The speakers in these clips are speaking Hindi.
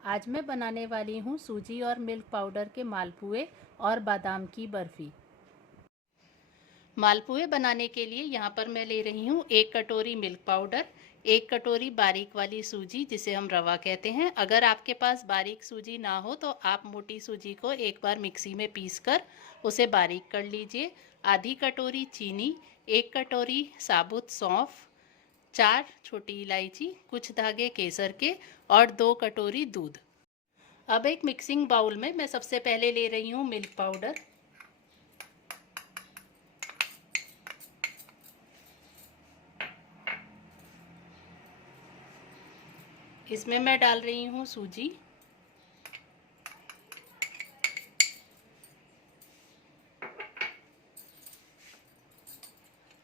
आज मैं बनाने वाली हूँ सूजी और मिल्क पाउडर के मालपुए और बादाम की बर्फ़ी। मालपुए बनाने के लिए यहाँ पर मैं ले रही हूँ 1 कटोरी मिल्क पाउडर, 1 कटोरी बारीक वाली सूजी जिसे हम रवा कहते हैं। अगर आपके पास बारीक सूजी ना हो तो आप मोटी सूजी को एक बार मिक्सी में पीसकर उसे बारीक कर लीजिए। आधी कटोरी चीनी, 1 कटोरी साबुत सौंफ, 4 छोटी इलायची, कुछ धागे केसर के और 2 कटोरी दूध। अब एक मिक्सिंग बाउल में मैं सबसे पहले ले रही हूँ मिल्क पाउडर। इसमें मैं डाल रही हूँ सूजी,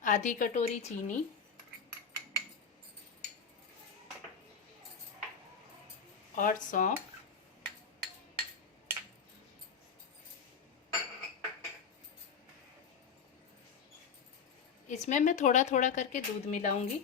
आधी कटोरी चीनी, और सौंफ। इसमें मैं थोड़ा थोड़ा करके दूध मिलाऊंगी।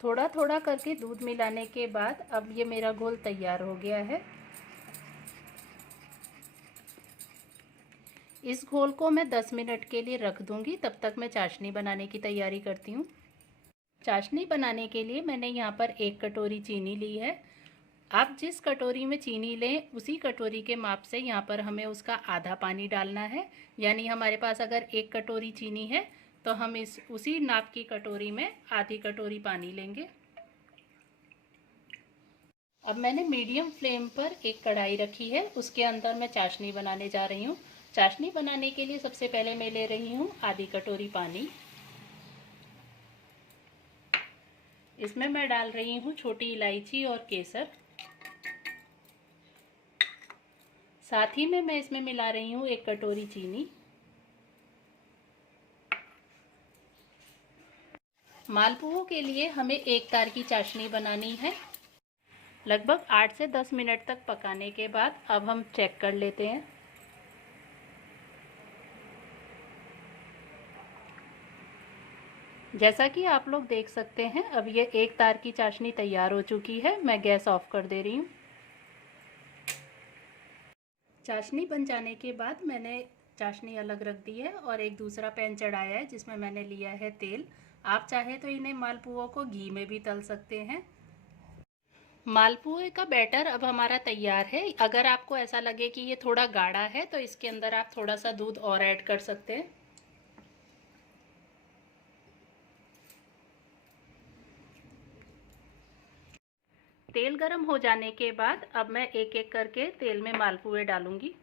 थोड़ा थोड़ा करके दूध मिलाने के बाद अब ये मेरा घोल तैयार हो गया है। इस घोल को मैं 10 मिनट के लिए रख दूंगी, तब तक मैं चाशनी बनाने की तैयारी करती हूँ। चाशनी बनाने के लिए मैंने यहाँ पर 1 कटोरी चीनी ली है। आप जिस कटोरी में चीनी लें उसी कटोरी के माप से यहाँ पर हमें उसका आधा पानी डालना है। यानी हमारे पास अगर 1 कटोरी चीनी है तो हम उसी नाप की कटोरी में आधी कटोरी पानी लेंगे। अब मैंने मीडियम फ्लेम पर एक कढ़ाई रखी है, उसके अंदर मैं चाशनी बनाने जा रही हूँ। चाशनी बनाने के लिए सबसे पहले मैं ले रही हूँ आधी कटोरी पानी। इसमें मैं डाल रही हूँ छोटी इलायची और केसर। साथ ही में मैं इसमें मिला रही हूँ 1 कटोरी चीनी। मालपुओं के लिए हमें एक तार की चाशनी बनानी है। लगभग 8 से 10 मिनट तक पकाने के बाद अब हम चेक कर लेते हैं। जैसा कि आप लोग देख सकते हैं, अब ये एक तार की चाशनी तैयार हो चुकी है। मैं गैस ऑफ कर दे रही हूँ। चाशनी बन जाने के बाद मैंने चाशनी अलग रख दी है और एक दूसरा पैन चढ़ाया है जिसमें मैंने लिया है तेल। आप चाहे तो इन्हें मालपुओं को घी में भी तल सकते हैं। मालपुए का बैटर अब हमारा तैयार है। अगर आपको ऐसा लगे कि ये थोड़ा गाढ़ा है तो इसके अंदर आप थोड़ा सा दूध और ऐड कर सकते हैं। तेल गरम हो जाने के बाद अब मैं एक एक करके तेल में मालपुए डालूंगी।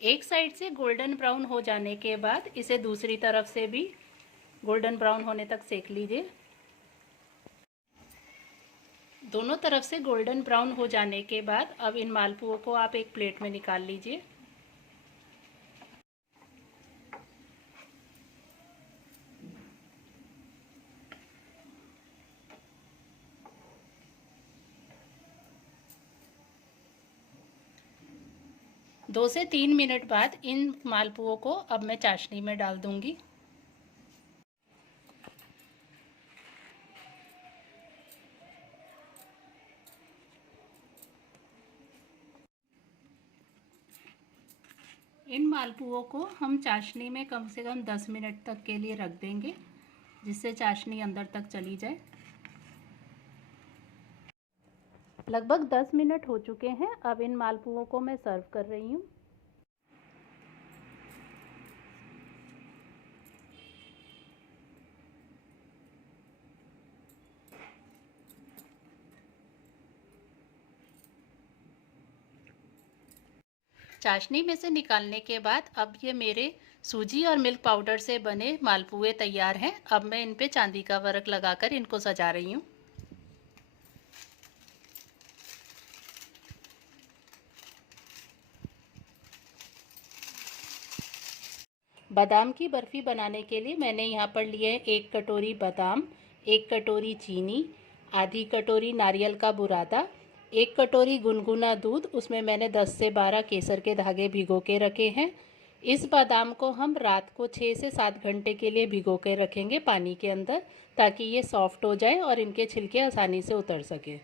एक साइड से गोल्डन ब्राउन हो जाने के बाद इसे दूसरी तरफ से भी गोल्डन ब्राउन होने तक सेक लीजिए। दोनों तरफ से गोल्डन ब्राउन हो जाने के बाद अब इन मालपुओं को आप एक प्लेट में निकाल लीजिए। दो से 3 मिनट बाद इन मालपुओं को अब मैं चाशनी में डाल दूंगी। इन मालपुओं को हम चाशनी में कम से कम 10 मिनट तक के लिए रख देंगे, जिससे चाशनी अंदर तक चली जाए। लगभग 10 मिनट हो चुके हैं। अब इन मालपुओं को मैं सर्व कर रही हूँ। चाशनी में से निकालने के बाद अब ये मेरे सूजी और मिल्क पाउडर से बने मालपुए तैयार हैं। अब मैं इन पे चांदी का वर्क लगाकर इनको सजा रही हूँ। बादाम की बर्फ़ी बनाने के लिए मैंने यहाँ पर लिए 1 कटोरी बादाम, 1 कटोरी चीनी, आधी कटोरी नारियल का बुरादा, 1 कटोरी गुनगुना दूध, उसमें मैंने 10 से 12 केसर के धागे भिगो के रखे हैं। इस बादाम को हम रात को 6 से 7 घंटे के लिए भिगो के रखेंगे पानी के अंदर, ताकि ये सॉफ्ट हो जाए और इनके छिलके आसानी से उतर सके।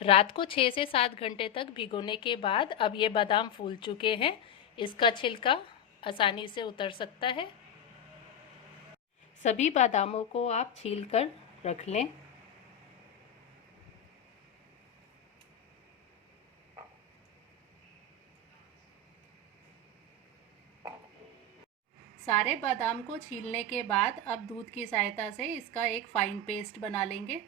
रात को 6 से 7 घंटे तक भिगोने के बाद अब ये बादाम फूल चुके हैं। इसका छिलका आसानी से उतर सकता है। सभी बादामों को आप छील कर रख लें। सारे बादाम को छीलने के बाद अब दूध की सहायता से इसका एक फाइन पेस्ट बना लेंगे।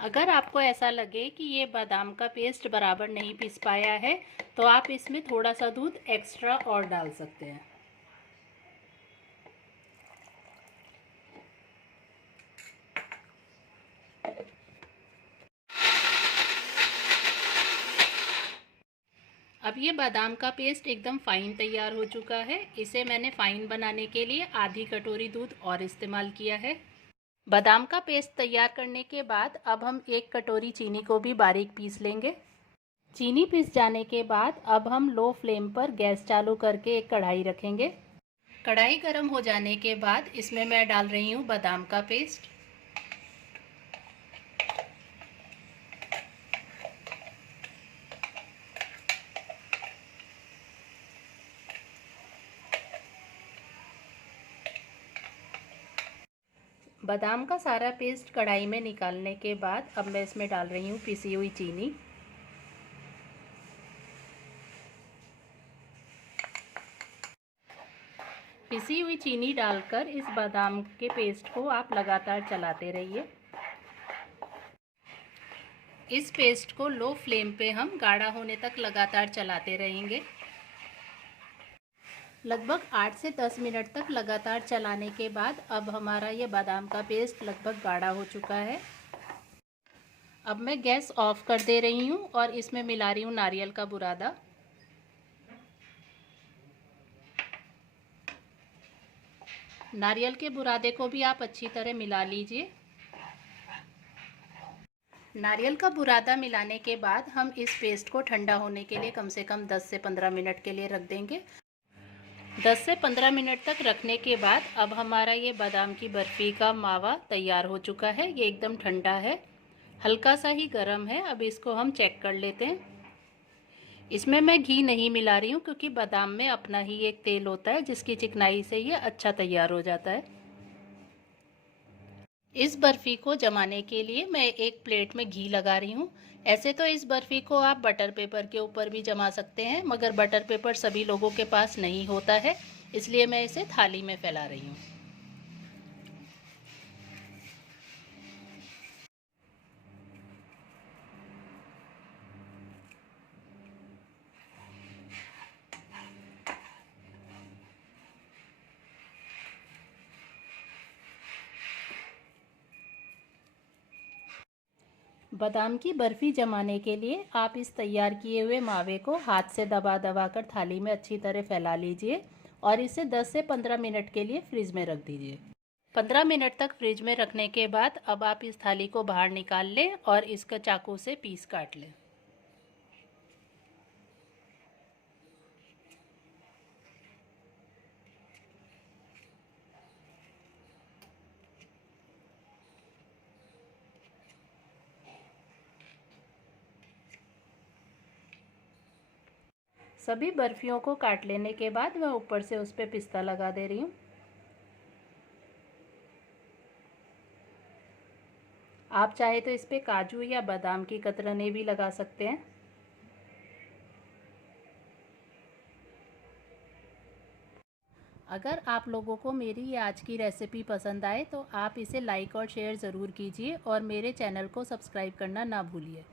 अगर आपको ऐसा लगे कि ये बादाम का पेस्ट बराबर नहीं पीस पाया है तो आप इसमें थोड़ा सा दूध एक्स्ट्रा और डाल सकते हैं। अब ये बादाम का पेस्ट एकदम फाइन तैयार हो चुका है। इसे मैंने फाइन बनाने के लिए आधी कटोरी दूध और इस्तेमाल किया है। बादाम का पेस्ट तैयार करने के बाद अब हम 1 कटोरी चीनी को भी बारीक पीस लेंगे। चीनी पिस जाने के बाद अब हम लो फ्लेम पर गैस चालू करके एक कढ़ाई रखेंगे। कढ़ाई गर्म हो जाने के बाद इसमें मैं डाल रही हूँ बादाम का पेस्ट। बादाम का सारा पेस्ट कढ़ाई में निकालने के बाद अब मैं इसमें डाल रही हूँ पिसी हुई चीनी। पिसी हुई चीनी डालकर इस बादाम के पेस्ट को आप लगातार चलाते रहिए। इस पेस्ट को लो फ्लेम पे हम गाढ़ा होने तक लगातार चलाते रहेंगे। लगभग 8 से 10 मिनट तक लगातार चलाने के बाद अब हमारा ये बादाम का पेस्ट लगभग गाढ़ा हो चुका है। अब मैं गैस ऑफ कर दे रही हूँ और इसमें मिला रही हूँ नारियल का बुरादा। नारियल के बुरादे को भी आप अच्छी तरह मिला लीजिए। नारियल का बुरादा मिलाने के बाद हम इस पेस्ट को ठंडा होने के लिए कम से कम 10 से 15 मिनट के लिए रख देंगे। 10 से 15 मिनट तक रखने के बाद अब हमारा ये बादाम की बर्फ़ी का मावा तैयार हो चुका है। ये एकदम ठंडा है, हल्का सा ही गर्म है। अब इसको हम चेक कर लेते हैं। इसमें मैं घी नहीं मिला रही हूँ क्योंकि बादाम में अपना ही एक तेल होता है जिसकी चिकनाई से ये अच्छा तैयार हो जाता है। इस बर्फ़ी को जमाने के लिए मैं एक प्लेट में घी लगा रही हूँ। ऐसे तो इस बर्फ़ी को आप बटर पेपर के ऊपर भी जमा सकते हैं, मगर बटर पेपर सभी लोगों के पास नहीं होता है, इसलिए मैं इसे थाली में फैला रही हूँ। बादाम की बर्फ़ी जमाने के लिए आप इस तैयार किए हुए मावे को हाथ से दबा दबा कर थाली में अच्छी तरह फैला लीजिए और इसे 10 से 15 मिनट के लिए फ्रिज में रख दीजिए। 15 मिनट तक फ्रिज में रखने के बाद अब आप इस थाली को बाहर निकाल लें और इसका चाकू से पीस काट लें। सभी बर्फियों को काट लेने के बाद मैं ऊपर से उस पर पिस्ता लगा दे रही हूँ। आप चाहे तो इस पे काजू या बादाम की कतरनें भी लगा सकते हैं। अगर आप लोगों को मेरी ये आज की रेसिपी पसंद आए तो आप इसे लाइक और शेयर ज़रूर कीजिए और मेरे चैनल को सब्सक्राइब करना ना भूलिए।